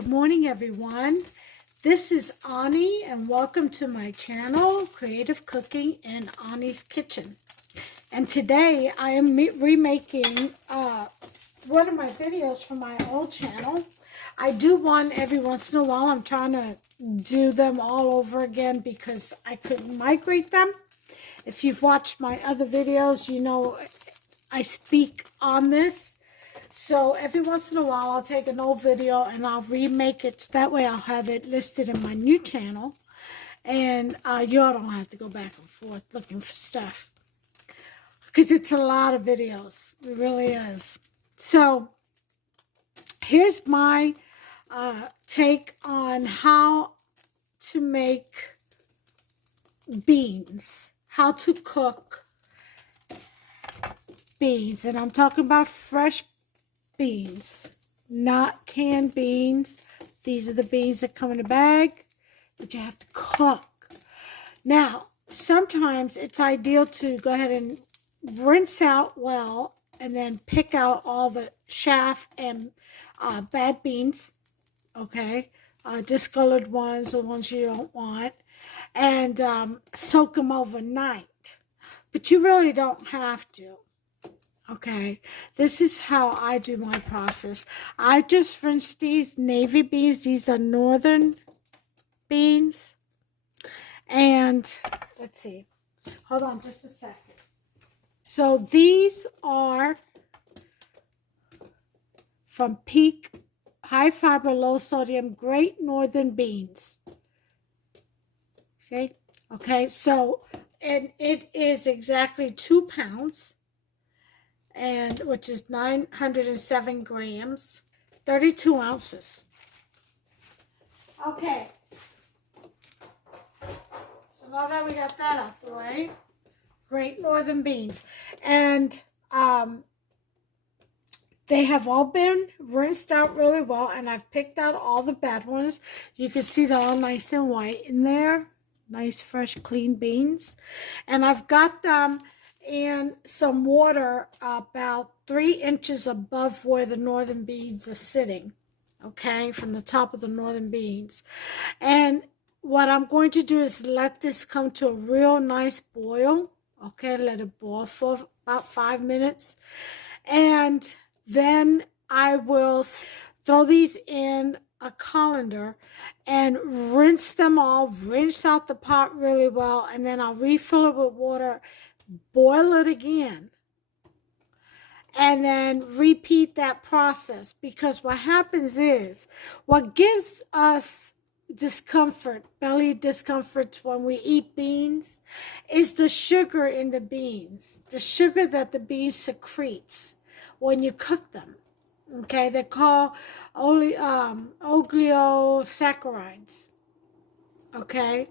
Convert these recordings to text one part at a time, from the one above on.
good morning everyone. This is Ani and welcome to my channel, Creative Cooking in Ani's Kitchen. And today I am remaking one of my videos from my old channel. I do one every once in a while. I'm trying to do them all over again because I couldn't migrate them. If you've watched my other videos, you know I speak on this. So every once in a while, I'll take an old video and I'll remake it. So that way I'll have it listed in my new channel. And y'all don't have to go back and forth looking for stuff. Because it's a lot of videos. It really is. So here's my take on how to make beans. How to cook beans. And I'm talking about fresh beans, not canned beans. These are the beans that come in a bag that you have to cook. Now, sometimes it's ideal to go ahead and rinse out well and then pick out all the chaff and bad beans, okay? Discolored ones, the ones you don't want, and soak them overnight. But you really don't have to. Okay, this is how I do my process. I just rinse these navy beans. These are northern beans. And let's see. Hold on just a second. So these are from Peak High Fiber Low Sodium Great Northern Beans. See? Okay, so and it is exactly 2 pounds. And which is 907 grams, 32 ounces. Okay. So now that we got that out the way, Great Northern beans. And they have all been rinsed out really well, and I've picked out all the bad ones. You can see they're all nice and white in there. Nice, fresh, clean beans. And I've got them in some water about 3 inches above where the northern beans are sitting, okay, from the top of the northern beans. And what I'm going to do is let this come to a real nice boil, okay, let it boil for about 5 minutes. And then I will throw these in a colander and rinse them all, rinse out the pot really well, and then I'll refill it with water, boil it again, and then repeat that process. Because what happens is, what gives us discomfort, belly discomfort when we eat beans, is the sugar in the beans, the sugar that the beans secretes when you cook them. Okay, they're called oligosaccharides. Okay,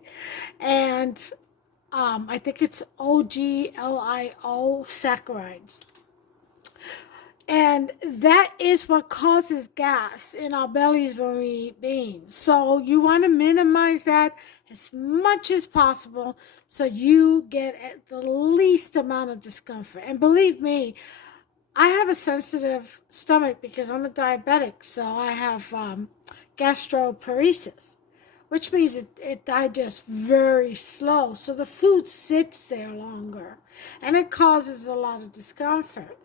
and I think it's OGLIO saccharides. And that is what causes gas in our bellies when we eat beans. So you want to minimize that as much as possible so you get the least amount of discomfort. And believe me, I have a sensitive stomach because I'm a diabetic. So I have gastroparesis, which means it digests very slow. So the food sits there longer, and it causes a lot of discomfort.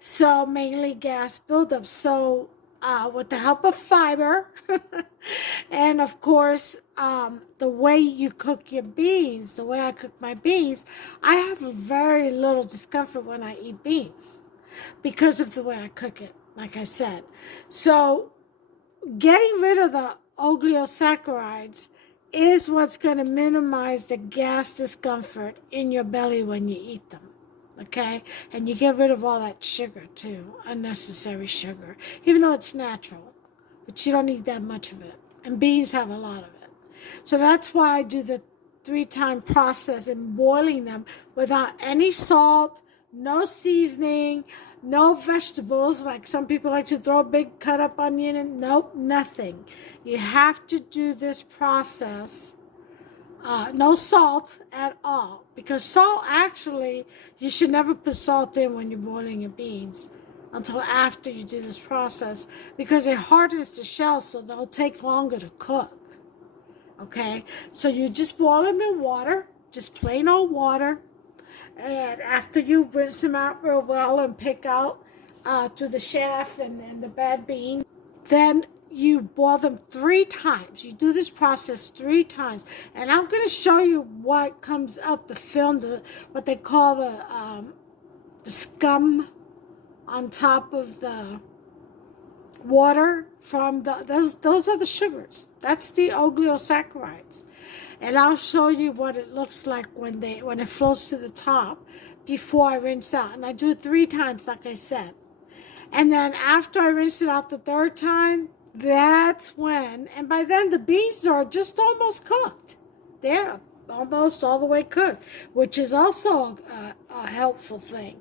So mainly gas buildup. So with the help of fiber, and of course, the way you cook your beans, the way I cook my beans, I have very little discomfort when I eat beans because of the way I cook it, like I said. So getting rid of the oligosaccharides is what's going to minimize the gas discomfort in your belly when you eat them, okay? And you get rid of all that sugar too, unnecessary sugar, even though it's natural, but you don't need that much of it, and beans have a lot of it. So that's why I do the 3-time process in boiling them without any salt, no seasoning, no vegetables, like some people like to throw a big cut up onion in. Nope, nothing. You have to do this process. No salt at all. Because salt, actually, you should never put salt in when you're boiling your beans. until after you do this process, because it hardens the shell, so they'll take longer to cook. Okay, so you just boil them in water, just plain old water, and after you rinse them out real well and pick out through the chaff and the bad bean, then you boil them 3 times. You do this process 3 times, and I'm going to show you what comes up, the film, what they call the scum on top of the water from those are the sugars. That's the oligosaccharides. And I'll show you what it looks like when it floats to the top before I rinse out. And I do it 3 times, like I said. And then after I rinse it out the 3rd time, that's when, and by then the beans are just almost cooked. They're almost all the way cooked, which is also a helpful thing.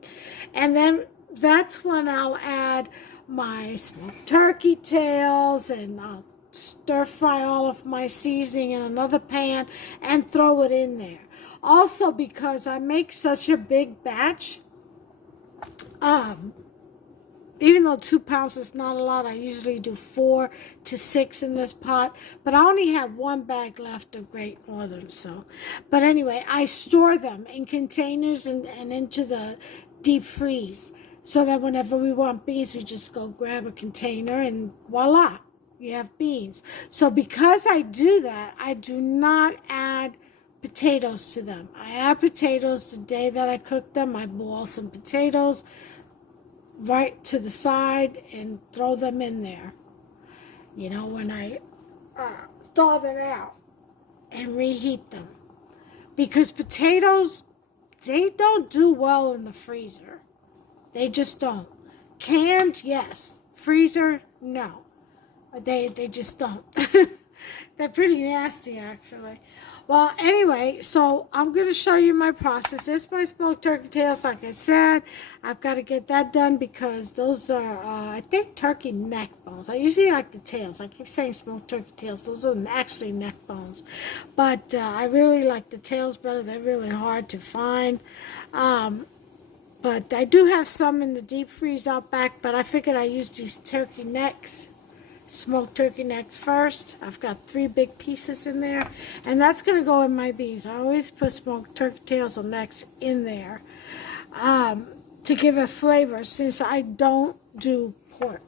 And then that's when I'll add my smoked turkey tails, and I'll stir fry all of my seasoning in another pan and throw it in there. Also, because I make such a big batch, even though 2 pounds is not a lot, I usually do 4 to 6 in this pot, but I only have 1 bag left of Great Northern. So, but anyway, I store them in containers and into the deep freeze, so that whenever we want beans, we just go grab a container and voila, you have beans. So because I do that, I do not add potatoes to them. I add potatoes the day that I cook them. I boil some potatoes right to the side and throw them in there. You know, when I thaw them out and reheat them. Because potatoes, they don't do well in the freezer. They just don't. Canned, yes. Freezer, no. They just don't. They're pretty nasty, actually. Well, anyway, so I'm going to show you my process. It's my smoked turkey tails, like I said. I've got to get that done because those are, I think, turkey neck bones. I usually like the tails. I keep saying smoked turkey tails. Those are actually neck bones. But I really like the tails better. They're really hard to find. But I do have some in the deep freeze out back, but I figured I use these turkey necks, smoked turkey necks first. I've got 3 big pieces in there, and that's going to go in my beans. I always put smoked turkey tails or necks in there to give it flavor, since I don't do pork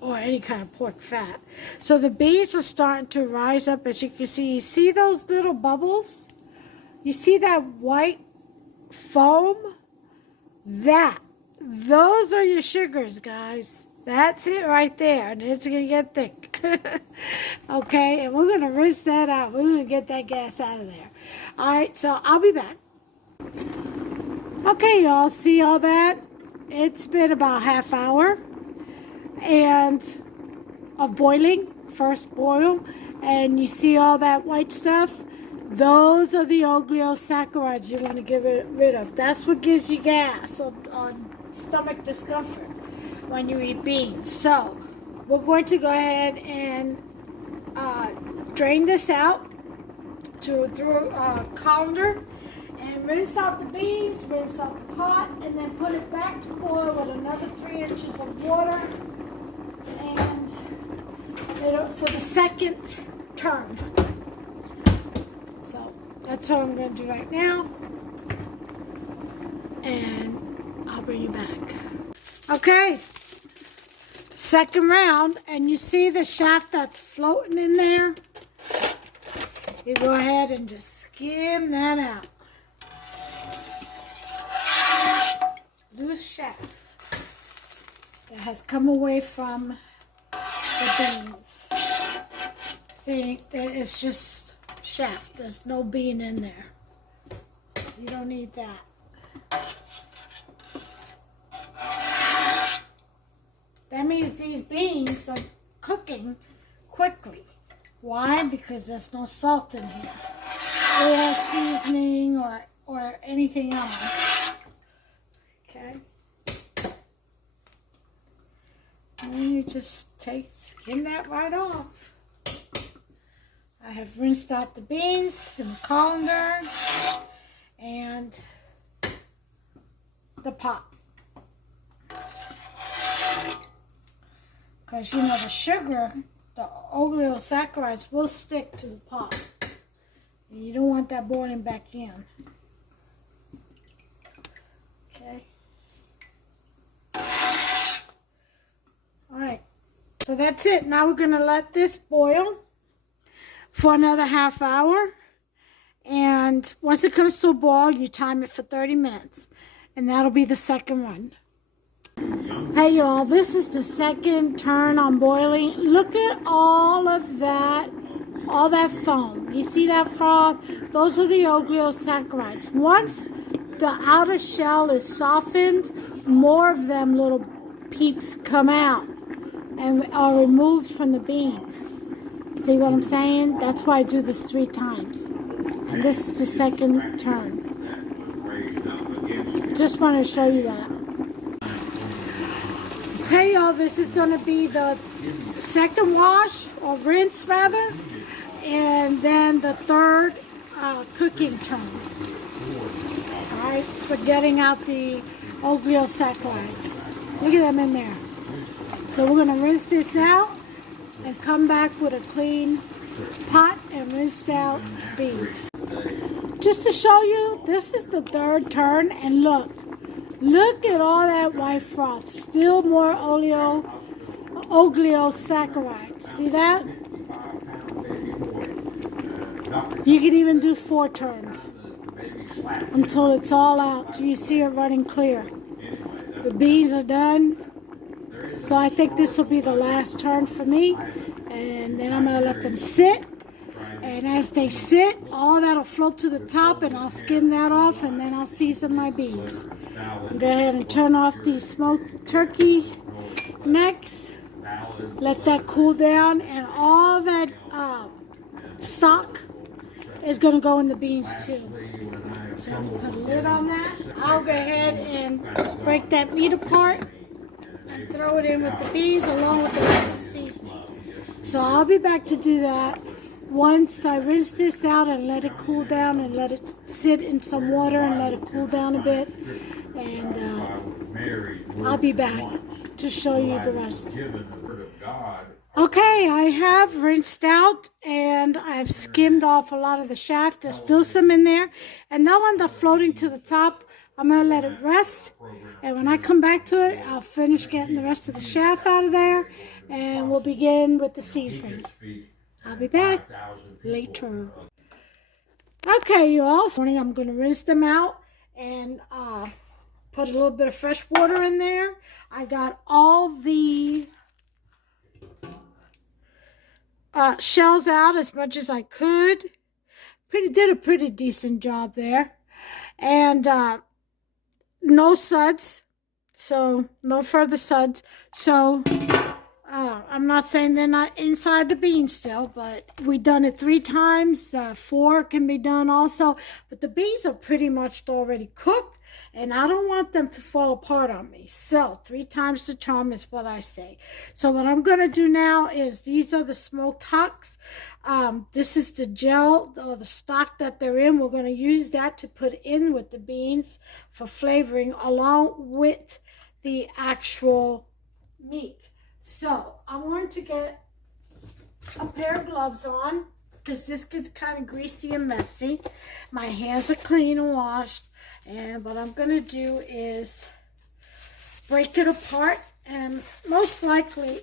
or any kind of pork fat. So the beans are starting to rise up, as you can see. You see those little bubbles? You see that white foam? Those are your sugars, guys. That's it right there, and it's going to get thick. Okay, and we're going to rinse that out. We're going to get that gas out of there. All right, so I'll be back. Okay, y'all, see all that? It's been about half hour and of boiling, first boil, and you see all that white stuff? Those are the oligosaccharides you want to get rid of. That's what gives you gas or stomach discomfort when you eat beans. So we're going to go ahead and drain this out through a colander and rinse out the beans, rinse out the pot, and then put it back to boil with another 3 inches of water, and for the second turn. So that's what I'm going to do right now, and I'll bring you back. Okay, second round, and you see the shaft that's floating in there? You go ahead and just skim that out. Loose shaft that has come away from the beans. See, it's just shaft. There's no bean in there. You don't need that. That means these beans are cooking quickly. Why? Because there's no salt in here, or seasoning, or anything else. Okay. And then you just skim that right off. I have rinsed out the beans in the colander and the pot. Because, you know, the sugar, the oligosaccharides will stick to the pot. And you don't want that boiling back in. Okay. Alright. So that's it. Now we're going to let this boil for another half hour. And once it comes to a boil, you time it for 30 minutes. And that'll be the second one. Hey y'all, this is the second turn on boiling. Look at all that foam. You see that froth? Those are the oligosaccharides. Once the outer shell is softened, more of them little peeps come out and are removed from the beans. See what I'm saying? That's why I do this 3 times. And this is the second turn. Just want to show you that. Okay, y'all, this is going to be the second wash, or rinse rather, and then the third cooking turn. Alright, for getting out the oligosaccharides. Look at them in there. So we're going to rinse this out and come back with a clean pot and rinsed out beans. Just to show you, this is the third turn, and look at all that white froth. Still more oligosaccharides. See that? You can even do 4 turns until it's all out, till you see it running clear. The beans are done. So I think this will be the last turn for me, and then I'm going to let them sit. And as they sit, all that'll float to the top, and I'll skim that off, and then I'll season my beans. Go ahead and turn off the smoked turkey necks. Let that cool down, and all that stock is going to go in the beans too. So I'm going to put a lid on that. I'll go ahead and break that meat apart and throw it in with the beans along with the rest of the seasoning. So I'll be back to do that once I rinse this out and let it cool down, and let it sit in some water and let it cool down a bit. And I'll be back to show you the rest. Okay, I have rinsed out and I've skimmed off a lot of the shaft. There's still some in there. And that one that's floating to the top, I'm going to let it rest. And when I come back to it, I'll finish getting the rest of the shaft out of there. And we'll begin with the seasoning. I'll be back later. Okay, you all. This morning I'm going to rinse them out and put a little bit of fresh water in there. I got all the shells out as much as I could. Did a pretty decent job there. And no suds. So no further suds. So I'm not saying they're not inside the beans still, but we done it 3 times. 4 can be done also. But the beans are pretty much already cooked, and I don't want them to fall apart on me. So 3 times the charm is what I say. So what I'm going to do now is, these are the smoked hocks. This is the gel or the stock that they're in. We're going to use that to put in with the beans for flavoring along with the actual meat. So I'm going to get a pair of gloves on, because this gets kind of greasy and messy. My hands are clean and washed. And what I'm going to do is break it apart and most likely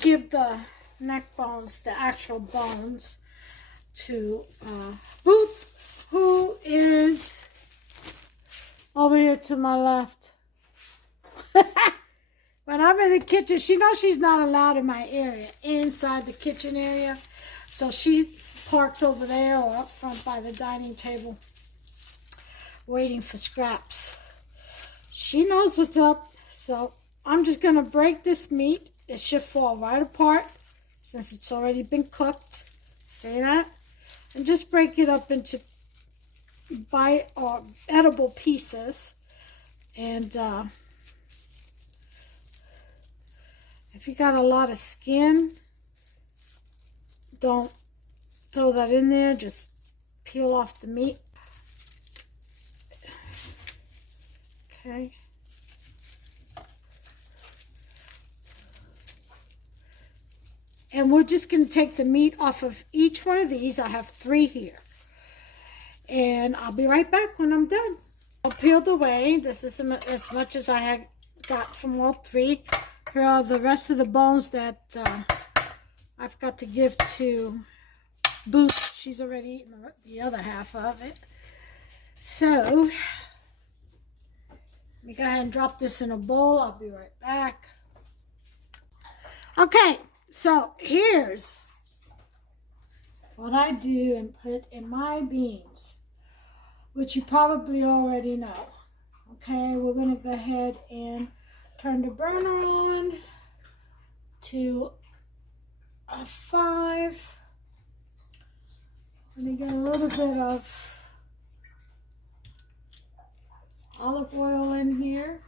give the neck bones, the actual bones, to Boots, who is over here to my left. When I'm in the kitchen, she knows she's not allowed in my area, inside the kitchen area. So she parks over there or up front by the dining table, waiting for scraps. She knows what's up. So I'm just going to break this meat. It should fall right apart since it's already been cooked. See that? And just break it up into bite or edible pieces. And if you got a lot of skin, don't throw that in there. Just peel off the meat. Okay. And we're just going to take the meat off of each one of these. I have 3 here. And I'll be right back when I'm done. All peeled away. This is as much as I had got from all 3. Here are the rest of the bones that I've got to give to Boots. She's already eaten the other half of it. So, let me go ahead and drop this in a bowl. I'll be right back. Okay, so here's what I do and put in my beans, which you probably already know. Okay, we're going to go ahead and turn the burner on to a 5. Let me get a little bit of olive oil in here.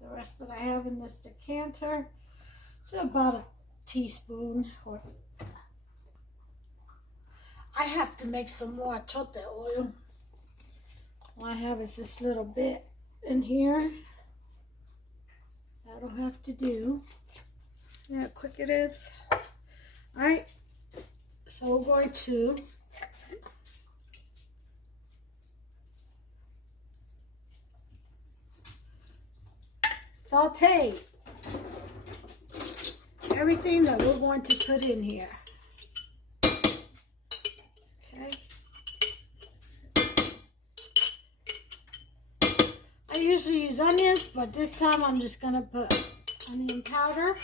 The rest that I have in this decanter is about a teaspoon. Or I have to make some more chote oil. All I have is this little bit in here. That'll have to do. See how quick it is? Alright, so we're going to saute everything that we're going to put in here. Okay. I usually use onions, but this time I'm just going to put onion powder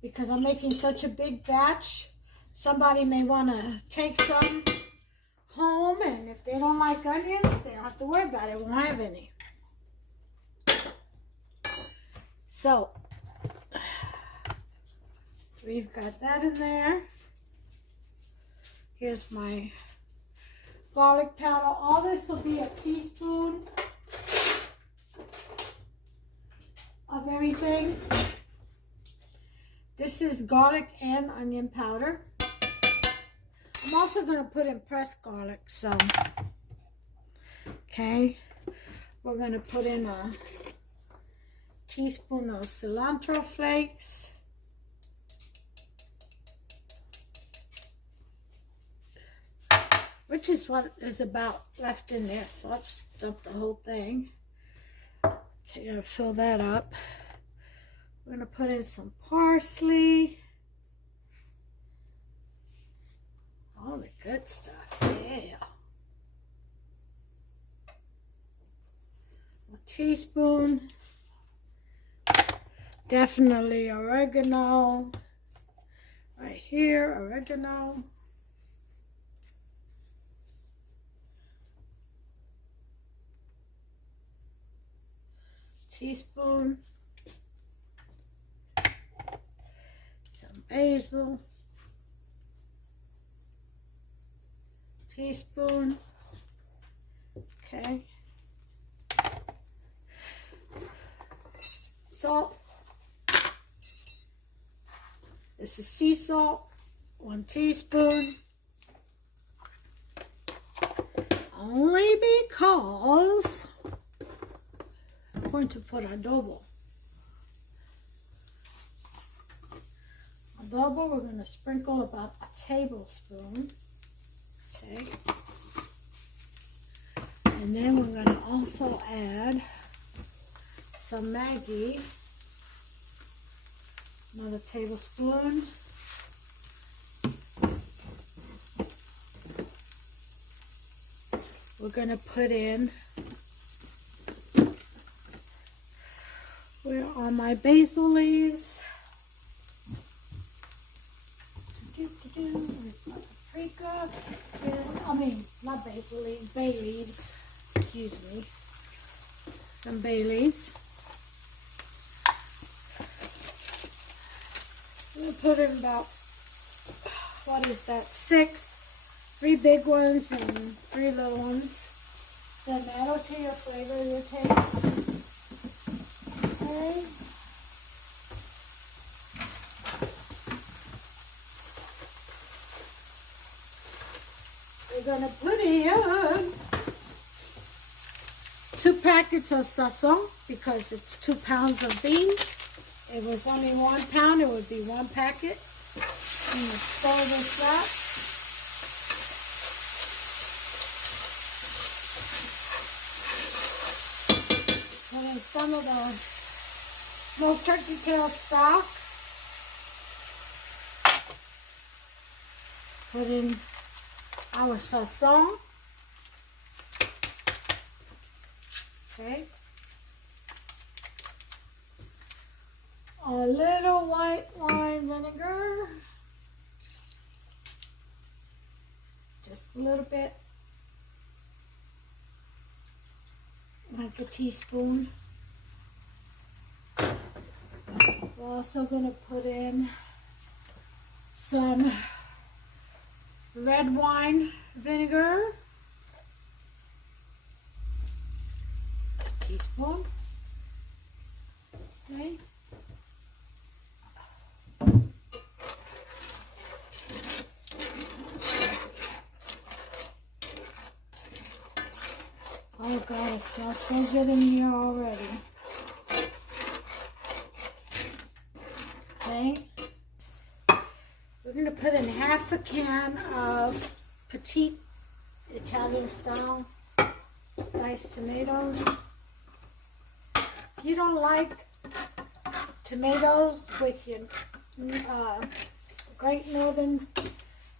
because I'm making such a big batch. Somebody may want to take some home, and if they don't like onions, they don't have to worry about it. We won't have any. So, we've got that in there. Here's my garlic powder. All this will be a teaspoon of everything. This is garlic and onion powder. I'm also going to put in pressed garlic, so, okay. We're going to put in a teaspoon of cilantro flakes. Which is what is about left in there, so I'll just dump the whole thing. Okay, gotta fill that up. We're gonna put in some parsley. All the good stuff, yeah. 1 teaspoon. Definitely oregano. Right here, oregano. Teaspoon. Some basil. Teaspoon. Okay. Salt. This is sea salt. 1 teaspoon. Only because I'm going to put adobo. Adobo, we're going to sprinkle about a tablespoon. Okay. And then we're going to also add some Maggi. Another tablespoon. We're going to put in, where are my basil leaves? Where's my paprika? I mean, not basil leaves, bay leaves. Excuse me. Some bay leaves. I'm going to put in about, what is that, 6. 3 big ones and 3 little ones. Then add it to your flavor, your taste. Okay. We're going to put in 2 packets of sazon because it's 2 pounds of beans. it was only 1 pound, it would be 1 packet. I'm going to stir this up. Put in some of the smoked turkey tail stock. Put in our sauce. Okay. A little white wine vinegar. Just a little bit. Like a teaspoon. We're also going to put in some red wine vinegar. A teaspoon. Okay. Oh God, it smells so good in here already. Okay. We're going to put in half a can of petite Italian style diced tomatoes. If you don't like tomatoes with your Great Northern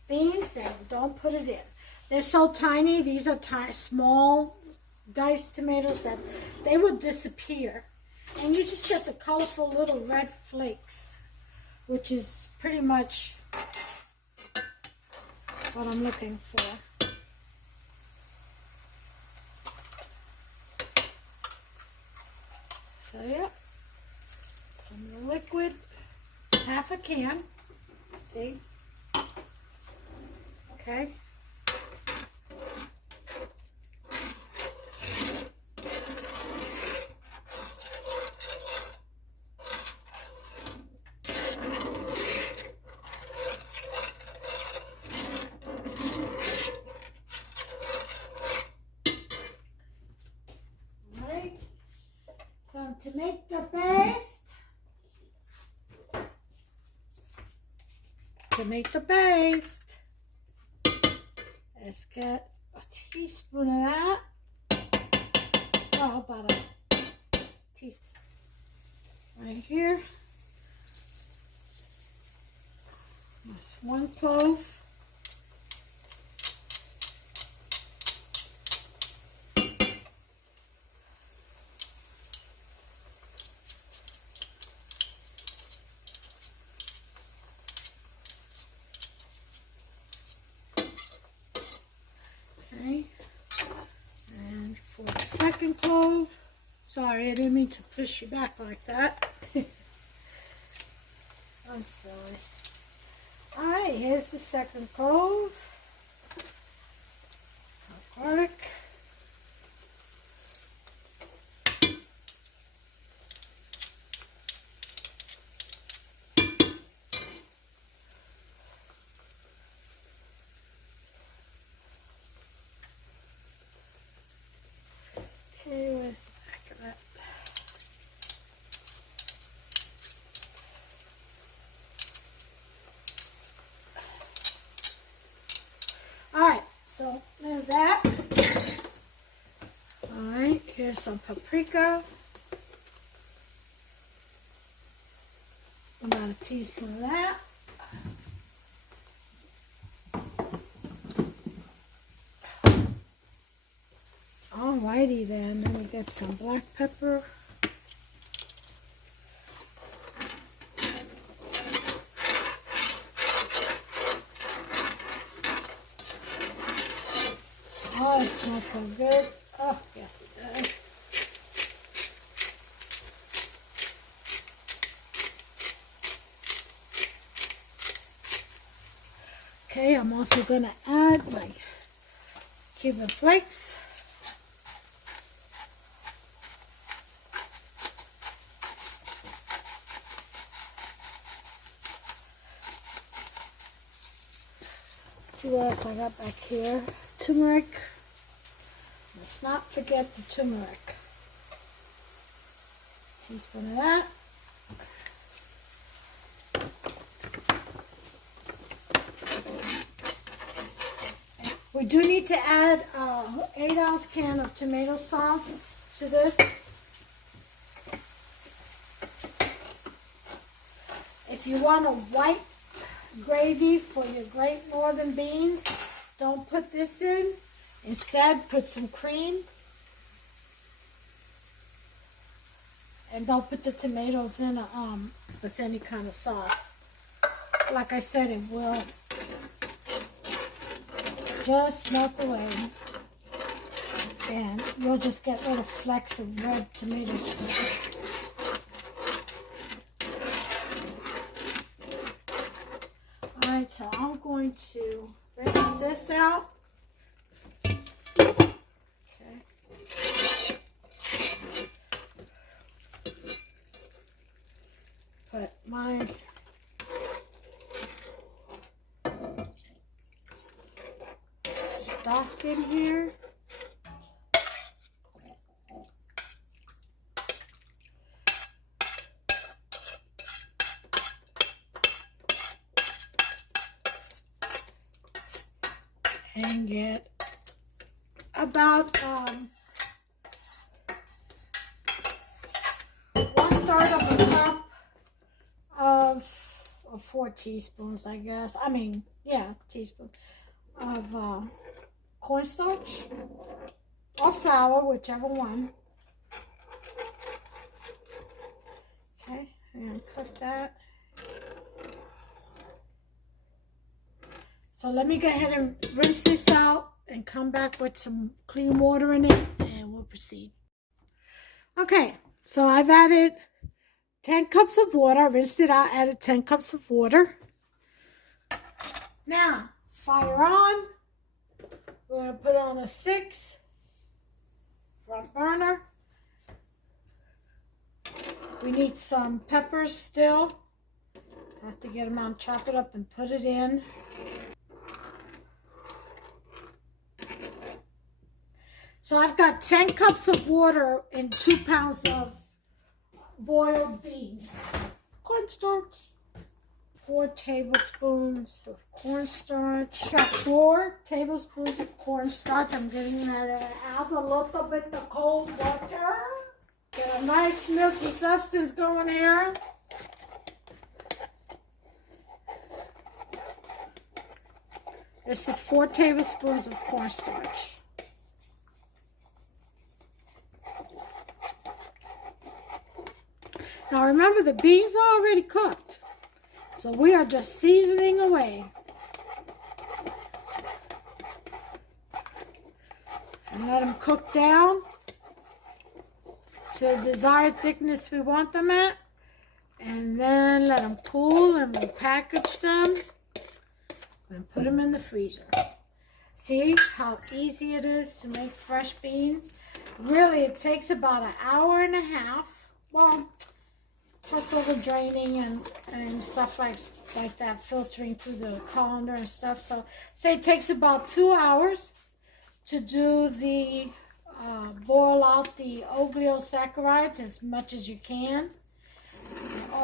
beans, then don't put it in. They're so tiny. These are small diced tomatoes that they will disappear. And you just get the colorful little red flakes, which is pretty much what I'm looking for. So yeah, some liquid, half a can, see? Okay. To make the paste, let's get a teaspoon of that. Oh, about a teaspoon right here. That's 1 clove. Okay, and for the second clove, sorry, I didn't mean to push you back like that. I'm sorry. Alright, here's the second clove. Garlic. Okay, where's the back of that? Alright, so there's that. Alright, here's some paprika. About a teaspoon of that. Alrighty then we get some black pepper. Oh, it smells so good. Oh, yes it does. Okay, I'm also going to add my Cuban flakes. See what else I got back here. Turmeric. Let's not forget the turmeric. Teaspoon of that. We do need to add an 8-ounce can of tomato sauce to this. If you want a white gravy for your Great Northern beans, don't put this in. Instead, put some cream. And don't put the tomatoes in with any kind of sauce. Like I said, it will just melt away. And you'll just get little flecks of red tomato sauce. Alright, so I'm going to rinse this out. Okay. Put my stock in here. And get about 1/3 of a cup of 4 teaspoons, I guess. I mean, yeah, teaspoon of cornstarch or flour, whichever one. Okay, and cook that. So let me go ahead and rinse this out and come back with some clean water in it, and we'll proceed. Okay, so I've added 10 cups of water. I rinsed it out, added 10 cups of water. Now, fire on. We're going to put on a 6 front burner. We need some peppers still. I have to get them out, chop it up, and put it in. So I've got 10 cups of water and 2 pounds of boiled beans. Cornstarch. 4 tablespoons of cornstarch. Got 4 tablespoons of cornstarch. I'm getting that out a little bit of cold water. Get a nice milky substance going here. This is 4 tablespoons of cornstarch. Now remember, the beans are already cooked, so we are just seasoning away. And let them cook down to the desired thickness we want them at. And then let them cool, and we'll package them and put them in the freezer. See how easy it is to make fresh beans? Really, it takes about an hour and a half. Well, plus all the draining and stuff like that, filtering through the colander and stuff. So say it takes about 2 hours to do the boil out the oligosaccharides as much as you can.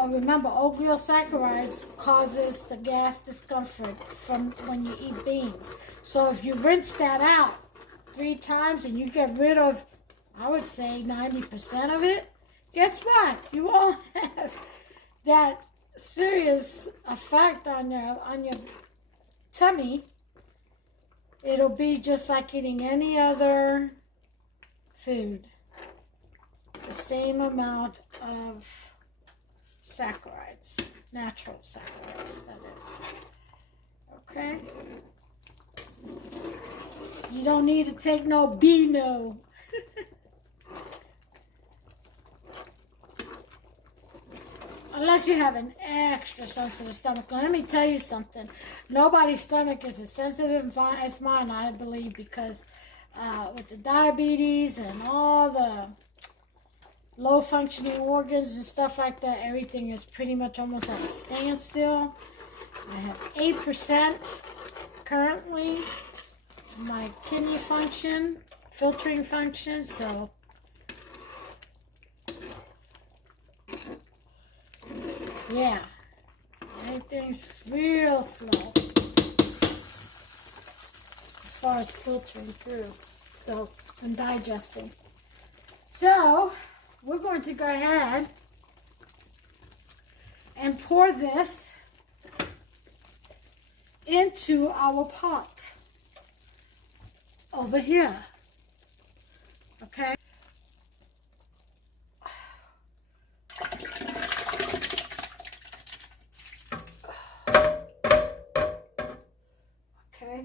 Remember, oligosaccharides causes the gas discomfort from when you eat beans. So if you rinse that out 3 times and you get rid of, I would say, 90% of it, guess what? You won't have that serious effect on your tummy. It'll be just like eating any other food. The same amount of saccharides, natural saccharides, that is. Okay? You don't need to take no Beano. Unless you have an extra sensitive stomach. Let me tell you something. Nobody's stomach is as sensitive as mine, I believe, because with the diabetes and all the low functioning organs and stuff like that, everything is pretty much almost at a standstill. I have 8% currently my kidney function, filtering function, so yeah, everything's real slow as far as filtering through, so and digesting. So we're going to go ahead and pour this into our pot over here. Okay. Okay.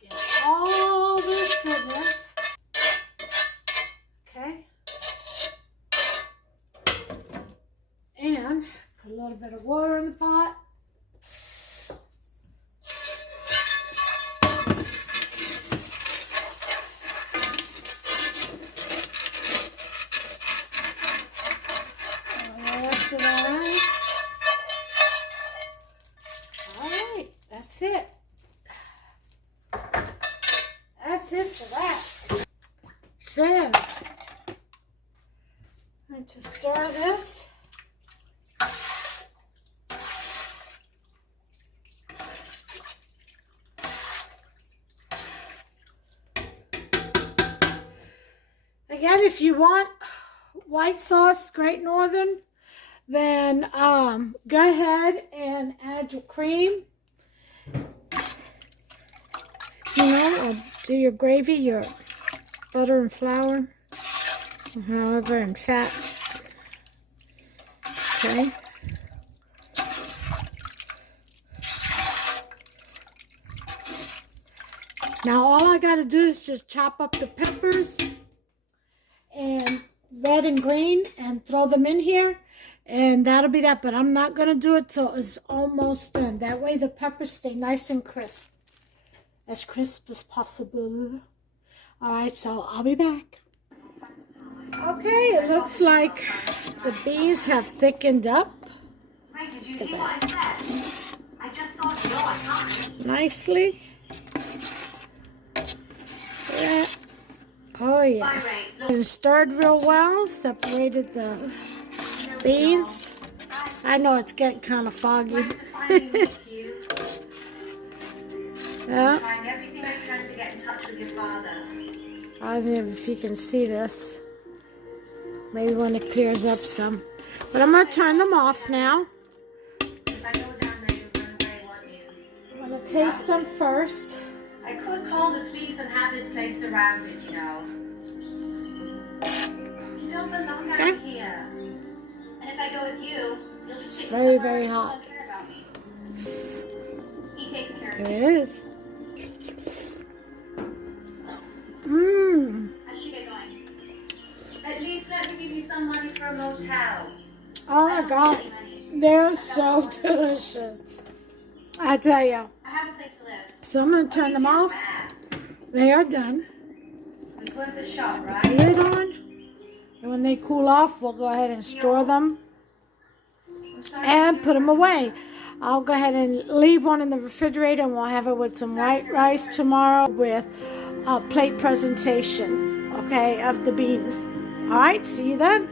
Get all this goodness. Okay. And put a little bit of water in the pot. Alright, that's it. That's it for that. So, I'm going to stir this. Again, if you want white sauce, Great Northern, then go ahead and add your cream. You know, or do your gravy, your butter and flour, however, and fat. Okay. Now all I got to do is just chop up the peppers and red and green and throw them in here, and that'll be that. But I'm not going to do it till it's almost done. That way the peppers stay nice and crisp. As crisp as possible. Alright, so I'll be back. Okay, it looks like the beans have thickened up. Look at that. Nicely. Yeah. Oh yeah. And stirred real well, separated the beans. I know it's getting kind of foggy. Yeah. Trying everything I can to get in touch with your father. I don't know if you can see this. Maybe when it clears up some. But I'm going to turn them off now. If I go down there, you'll run away, won't you? I'm going to taste them first. I could call the police and have this place surrounded, you know. You don't belong out here. And if I go with you, you'll just sit Very, somewhere very and hot. not care about me. He takes care of There me. it is. Mmm. I should get going. At least let me give you some money for a motel. Oh my God. They're so delicious. I tell you. I have a place to live. So I'm going to turn them off. They are done. It's worth a shot, Put the right? lid on. And when they cool off, we'll go ahead and store them and put them away. I'll go ahead and leave one in the refrigerator, and we'll have it with some white rice tomorrow with a plate presentation, okay, of the beans. All right, see you then.